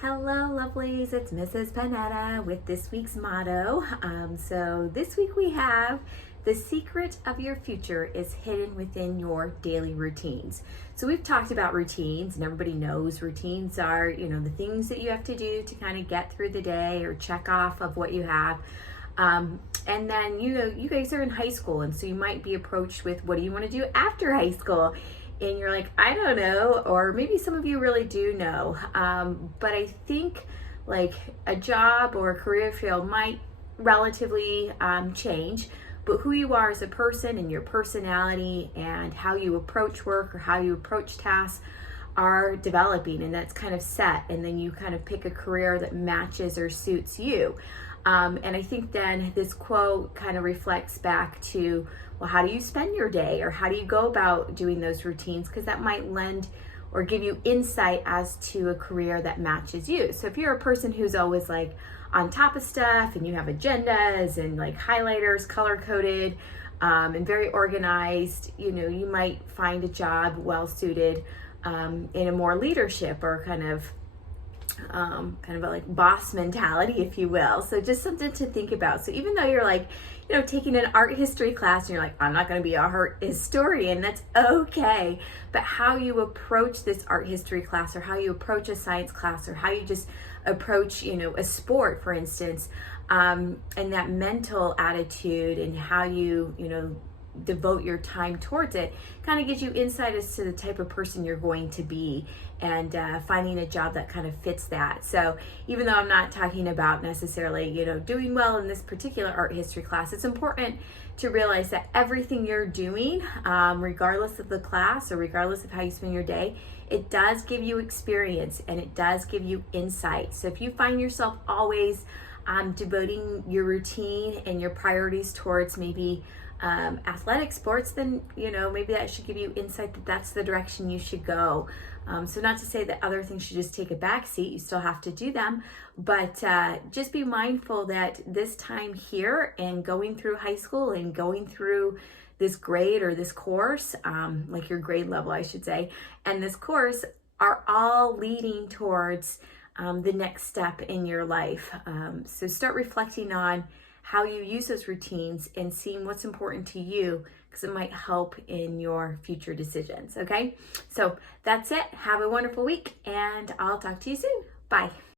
Hello, lovelies. It's Mrs. Panetta with this week's motto. So this week we have the secret of your future is hidden within your daily routines. So we've talked about routines, and everybody knows routines are, the things that you have to do to kind of get through the day or check off of what you have. And then, you guys are in high school, and so you might be approached with, what do you want to do after high school? And you're like, I don't know, or maybe some of you really do know. But I think like a job or a career field might relatively change, but who you are as a person and your personality and how you approach work or how you approach tasks are developing, and that's kind of set. And then you kind of pick a career that matches or suits you. And I think then this quote kind of reflects back to, well, how do you spend your day, or how do you go about doing those routines? Because that might lend or give you insight as to a career that matches you. So if you're a person who's always like on top of stuff and you have agendas and like highlighters color coded and very organized, you might find a job well suited in a more leadership or kind of a like boss mentality, if you will. So just something to think about. So even though you're like, taking an art history class and you're like, I'm not going to be a art historian, that's okay. But how you approach this art history class, or how you approach a science class, or how you just approach, a sport, for instance, and that mental attitude and how you, devote your time towards it kind of gives you insight as to the type of person you're going to be, and finding a job that kind of fits that. So even though I'm not talking about necessarily, doing well in this particular art history class, it's important to realize that everything you're doing, regardless of the class or regardless of how you spend your day, it does give you experience and it does give you insight. So if you find yourself always devoting your routine and your priorities towards maybe athletic sports, then maybe that should give you insight that that's the direction you should go. So not to say that other things should just take a back seat, you still have to do them, but just be mindful that this time here and going through high school and going through this grade or this course, like your grade level I should say, and this course are all leading towards the next step in your life. So start reflecting on how you use those routines and seeing what's important to you, because it might help in your future decisions. Okay, so that's it. Have a wonderful week, and I'll talk to you soon. Bye.